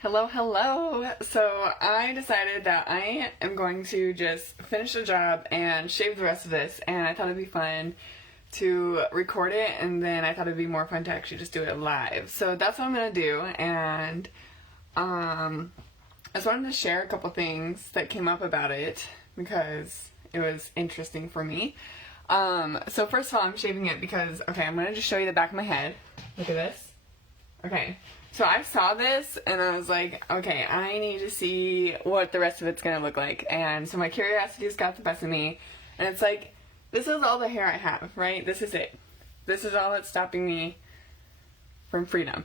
Hello, hello! So I decided that I am going to just finish the job and shave the rest of this, and I thought it'd be fun to record it, and then I thought it'd be more fun to actually just do it live. So that's what I'm gonna do, and I just wanted to share a couple things that came up about it because it was interesting for me. So first of all, I'm shaving it because, okay, I'm gonna just show you the back of my head. Look at this. Okay. So I saw this and I was like, okay, I need to see what the rest of it's gonna look like. And so my curiosity's got the best of me. And it's like, this is all the hair I have, right? This is it. This is all that's stopping me from freedom.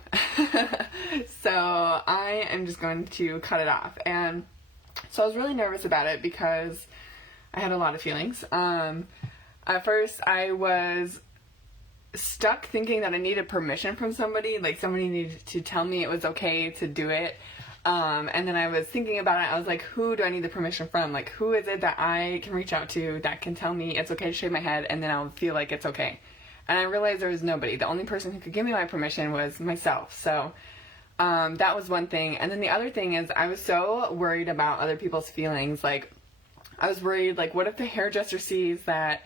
So I am just going to cut it off. And so I was really nervous about it because I had a lot of feelings. At first I was stuck thinking that I needed permission from somebody, like somebody needed to tell me it was okay to do it, and then I was thinking about it. I was like, who do I need the permission from? Like, who is it that I can reach out to that can tell me it's okay to shave my head and then I'll feel like it's okay? And I realized there was nobody. The only person who could give me my permission was myself. So that was one thing. And then the other thing is I was so worried about other people's feelings. Like, I was worried, like, what if the hairdresser sees that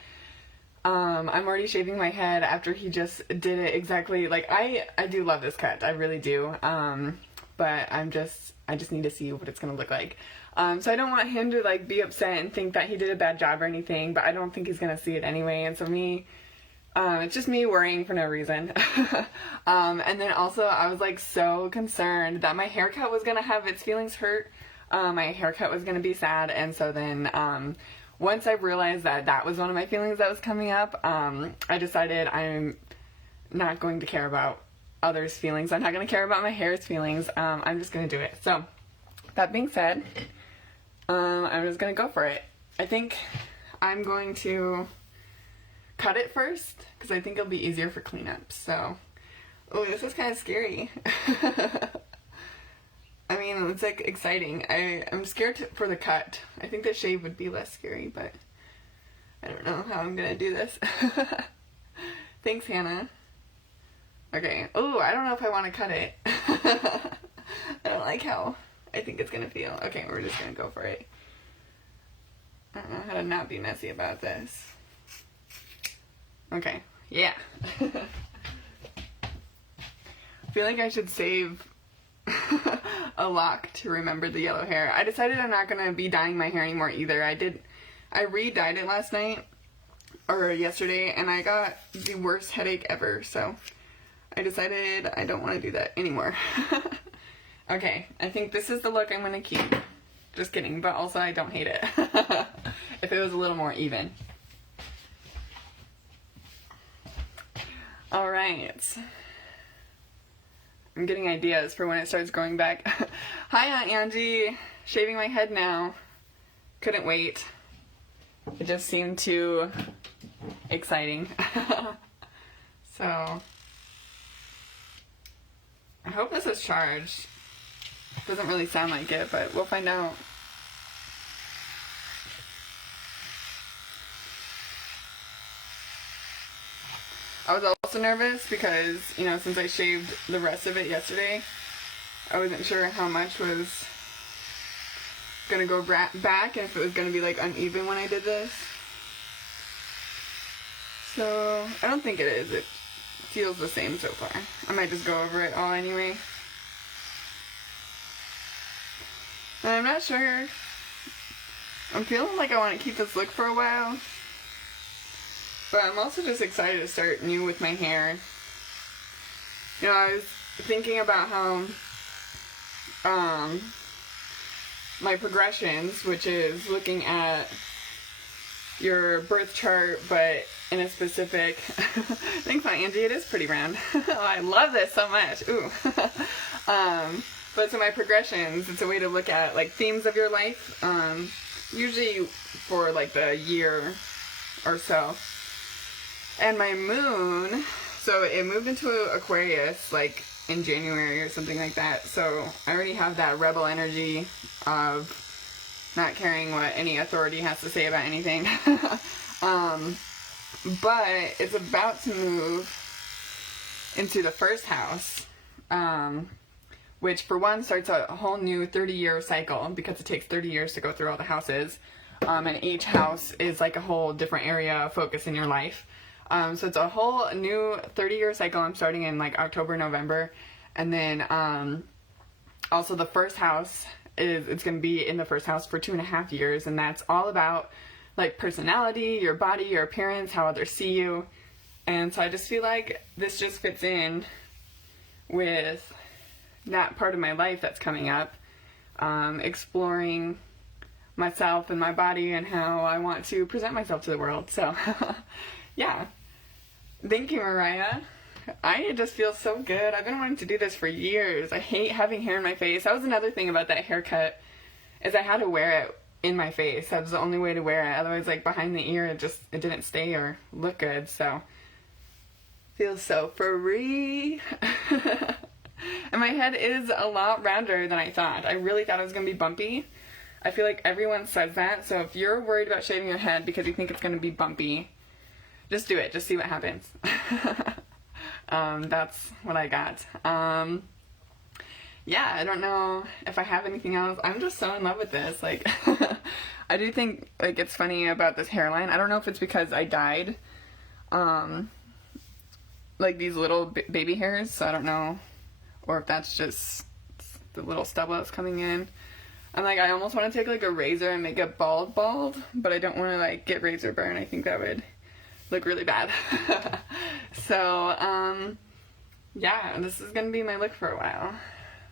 I'm already shaving my head after he just did it exactly, like, I do love this cut, I really do, but I just need to see what it's gonna look like, so I don't want him to, like, be upset and think that he did a bad job or anything, but I don't think he's gonna see it anyway, and so it's just me worrying for no reason. And then also, I was, like, so concerned that my haircut was gonna have its feelings hurt, my haircut was gonna be sad, and so then, once I realized that that was one of my feelings that was coming up, I decided I'm not going to care about others' feelings. I'm not going to care about my hair's feelings. I'm just going to do it. So, that being said, I'm just going to go for it. I think I'm going to cut it first, because I think it'll be easier for cleanup. So, oh, this is kind of scary. I mean, it's, like, exciting. I'm scared for the cut. I think the shave would be less scary, but I don't know how I'm gonna do this. Thanks, Hannah. Okay. Oh, I don't know if I want to cut it. I don't like how I think it's gonna feel. Okay, we're just gonna go for it. I don't know how to not be messy about this. Okay. Yeah. I feel like I should save a lock to remember the yellow hair. I decided I'm not gonna be dyeing my hair anymore either. I re-dyed it last night or yesterday and I got the worst headache ever, so I decided I don't want to do that anymore. Okay, I think this is the look I'm gonna keep. Just kidding, but also I don't hate it. If it was a little more even. Alright. I'm getting ideas for when it starts growing back. Hi, Aunt Angie. Shaving my head now. Couldn't wait. It just seemed too exciting. So, I hope this is charged. Doesn't really sound like it, but we'll find out. I was also nervous because, you know, since I shaved the rest of it yesterday, I wasn't sure how much was gonna go back and if it was gonna be, like, uneven when I did this. So, I don't think it is. It feels the same so far. I might just go over it all anyway. And I'm not sure. I'm feeling like I want to keep this look for a while. But I'm also just excited to start new with my hair. You know, I was thinking about how my progressions, which is looking at your birth chart, but in a specific... Thanks, Aunt Angie, it is pretty round. Oh, I love this so much. Ooh. But so my progressions, it's a way to look at, like, themes of your life, usually for, like, the year or so. And my moon, so it moved into Aquarius, like, in January or something like that. So I already have that rebel energy of not caring what any authority has to say about anything. But it's about to move into the first house, which for one starts a whole new 30-year cycle because it takes 30 years to go through all the houses. And each house is like a whole different area of focus in your life. So it's a whole new 30-year cycle. I'm starting in like October, November. And then also the first house it's going to be in the first house for 2.5 years. And that's all about like personality, your body, your appearance, how others see you. And so I just feel like this just fits in with that part of my life that's coming up. Exploring myself and my body and how I want to present myself to the world. So, yeah. Thank you, Mariah. I just feel so good. I've been wanting to do this for years. I hate having hair in my face. That was another thing about that haircut, is I had to wear it in my face. That was the only way to wear it. Otherwise, like behind the ear, it didn't stay or look good. So, feels so free. And my head is a lot rounder than I thought. I really thought it was going to be bumpy. I feel like everyone says that, so if you're worried about shaving your head because you think it's going to be bumpy, just do it. Just see what happens. That's what I got. Yeah, I don't know if I have anything else. I'm just so in love with this. Like, I do think, like, it's funny about this hairline. I don't know if it's because I dyed, like, these little baby hairs, so I don't know. Or if that's just the little stubble that's coming in. I'm like, I almost want to take like a razor and make it bald, but I don't want to like get razor burn. I think that would look really bad. So, yeah, this is going to be my look for a while.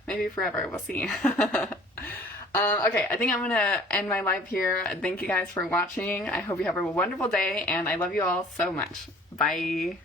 Maybe forever, we'll see. Okay, I think I'm going to end my live here. Thank you guys for watching. I hope you have a wonderful day, and I love you all so much. Bye.